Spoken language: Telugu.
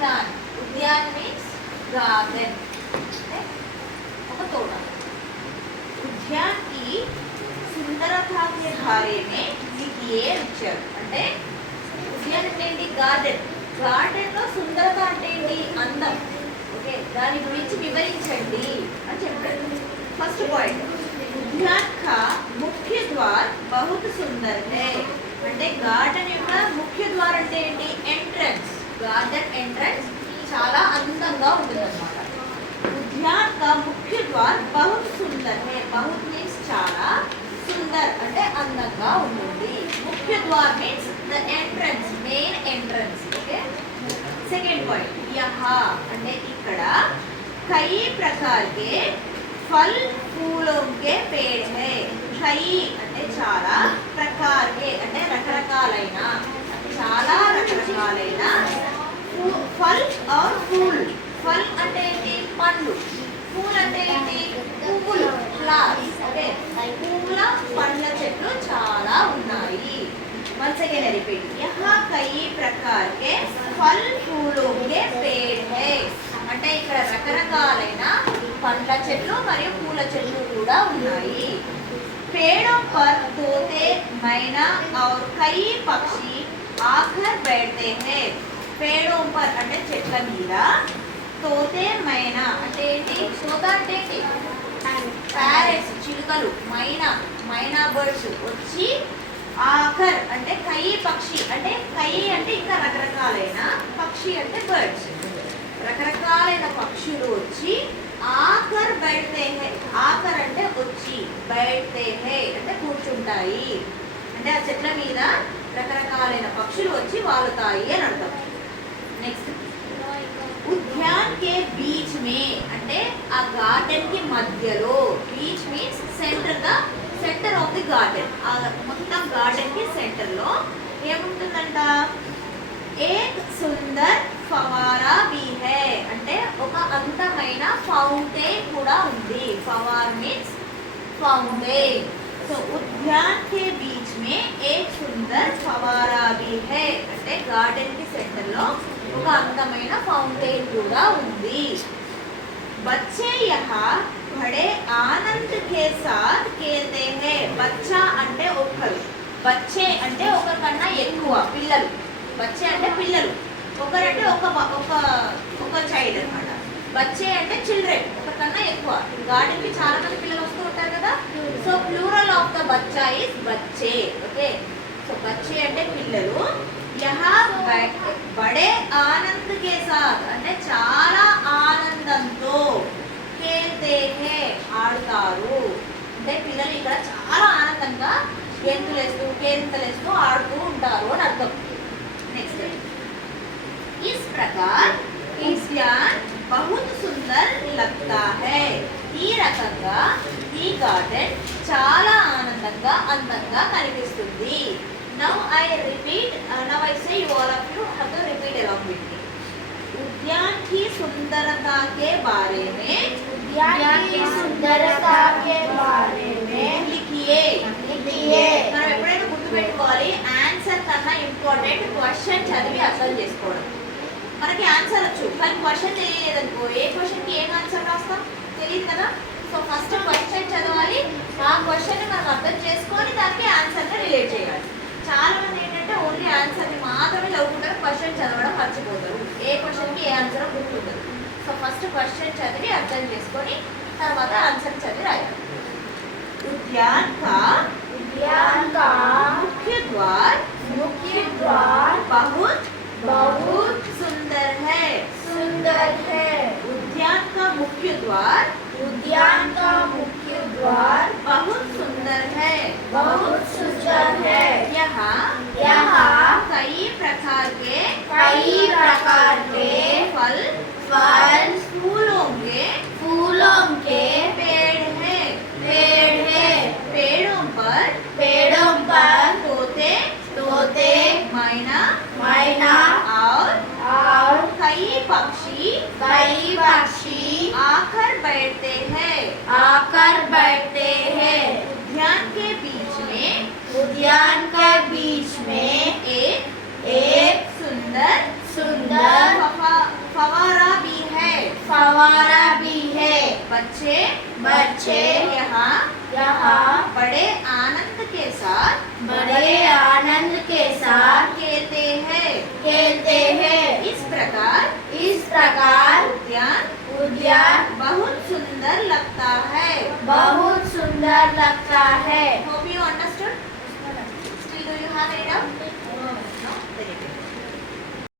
उद्यान उद्यान मीन्स गार्डन ఒక తోట उद्यान की सुंदरता के बारे में लिखिए ఇచ్చారు అంటే ఉద్యాన్ అంటే ఏంటి గార్డెన్ గార్డెన్ లో సుందరత అంటే ఏంటి అందం ఓకే దాని గురించి వివరించండి అని చెప్పారు ఫస్ట్ పాయింట్ उद्यान का मुख्य द्वार बहुत सुंदर है అంటే గార్డెన్ యొక్క ముఖ్య ద్వారం అంటే ఏంటి ఎంట్రన్స్ గార్డెన్ ఎంట్రన్స్ చాలా అందంగా ఉంటుందన్నమాట उद्यान का मुख्य द्वार बहुत सुंदर है बहुत मीन्स చాలా సుందర్ అంటే అందంగా ఉంటుంది ముఖ్య ద్వార్ means the entrance main entrance okay second point यहाँ అంటే ఇక్కడ कई प्रकार के फल फूलों के पेड़ है कई అంటే చాలా प्रकार के అంటే రకరకాలైన చాలా రకరకాలైన फल और फूल फल అంటే ఏంటి పండ్లు फूल అంటే ఏంటి పువ్వులు ఫ్లవర్స్ ఓకే పువ్వుల పండ్ల చెట్లు చాలా ఉన్నాయి वंस अगेन रिपीट यहाँ कई प्रकार के फल फूलों के पेड़ है అంటే ఇక్కడ రకరకాలైన పండ్ల చెట్లు మరియు పూల చెట్లు కూడా ఉన్నాయి पेड़ों पर तोते मैना और कई पक्षी आकर बैठते हैं पेड़ों पर అంటే చెట్ల మీద తోతే మైనా అంటే ఏంటి తోత అంటే ఏంటి ప్యారెట్స్ చిలుకలు మైనా బర్డ్స్ వచ్చి ఆఖర్ అంటే కై పక్షి అంటే కై అంటే ఇంకా రకరకాలైన పక్షి అంటే బర్డ్స్ రకరకాలైన పక్షులు వచ్చి ఆఖర్ బైఠతే హై ఆఖర్ అంటే వచ్చి బైఠతే హై అంటే కూర్చుంటాయి అంటే ఆ చెట్ల మీద రకరకాలైన పక్షులు వచ్చి వాలుతాయి అని అర్థం నెక్స్ట్ उद्यान के बीच में అంటే ఆ గార్డెన్ కి మధ్యలో beach means centre of the garden ఆ మొత్తం గార్డెన్ కి సెంటర్ లో ఏముంటుందంట ఏక్ సుందర్ ఫవారా भी है అంటే ఒక అందమైన ఫౌంటైన్ కూడా ఉంది ఫవార్ మీన్స్ ఫౌంటైన్ సో उद्यान के बीच में एक सुंदर फवारा भी है అంటే గార్డెన్ కి సెంటర్ లో ఒక అందమైన ఫౌంటైన్ కూడా ఉంది बच्चे यहाँ बड़े आनंद के साथ खेलते हैं बच्चा అంటే ఒకరు బచ్చే అంటే ఒకరికన్నా ఎక్కువ పిల్లలు బచ్చే అంటే పిల్లలు ఒకరంటే ఒక చైల్డ్ అన్నమాట బచ్చే అంటే చిల్డ్రన్ ఒకరికన్నా ఎక్కువ గార్డెన్ కి చాలా మంది పిల్లలు వస్తూ ఉంటారు కదా so plural of the bachcha is bachche okay so bachche అంటే పిల్లలు यहाँ बड़े आनंद के साथ అంటే చాలా ఆనందంతో खेलते हैं ఆడుతారు అంటే పిల్లలు ఇక్కడ చాలా ఆనందంగా గెంతులేస్తూ కేరింతలేస్తూ ఆడుతూ ఉంటారు అని అర్థం నెక్స్ట్ इस प्रकार उद्यान बहुत सुंदर लगता है ఈ రకంగా ఈ గార్డెన్ చాలా ఆనందంగా అందంగా కనిపిస్తుంది Now I repeat, now I say you all of you have to repeat along with me. उद्यान की सुंदरता के बारे में लिखिए మనం ఎప్పుడైనా గుర్తుపెట్టుకోవాలి ఆన్సర్ కన్నా ఇంపార్టెంట్ క్వశ్చన్ చదివి అర్థం చేసుకోవడం మనకి ఆన్సర్ వచ్చు కానీ క్వశ్చన్ తెలియలేదనుకో ఏ క్వశ్చన్కి ఏం ఆన్సర్ రాస్తాం తెలియదు కదా సో ఫస్ట్ క్వశ్చన్ చదవాలి ఆ క్వశ్చన్ మనం అర్థం చేసుకొని దానికి ఆన్సర్ని రిలేట్ చేయాలి చాలా మంది ఏంటంటే ఓన్లీ ఆన్సర్ని మాత్రమే చదువుకుంటారు క్వశ్చన్ చదవడం మర్చిపోతారు ఏ క్వశ్చన్కి ఏ ఆన్సర్ గుర్తుండదు సో ఫస్ట్ క్వశ్చన్ చదివి అర్థం చేసుకొని తర్వాత ఆన్సర్ చదివి రాయాలి उद्यान का मुख्य द्वार बहुत सुंदर है उद्यान का मुख्य द्वार बहुत सुंदर है यहाँ कई प्रकार के फल फूलों के पेड़ हैं पेड़ों पर तोते मैना और कई पक्षी आकर बैठते हैं उद्यान के बीच में एक सुंदर फव्वारा भी है। बच्चे बच्चे यहाँ यहाँ बड़े आनंद के साथ बड़े आनंद के साथ खेलते हैं। इस प्रकार उद्यान बहुत सुंदर लगता है। बहुत सुंदर लगता है। Hope you understood. Still do you have any doubt? No? Very good.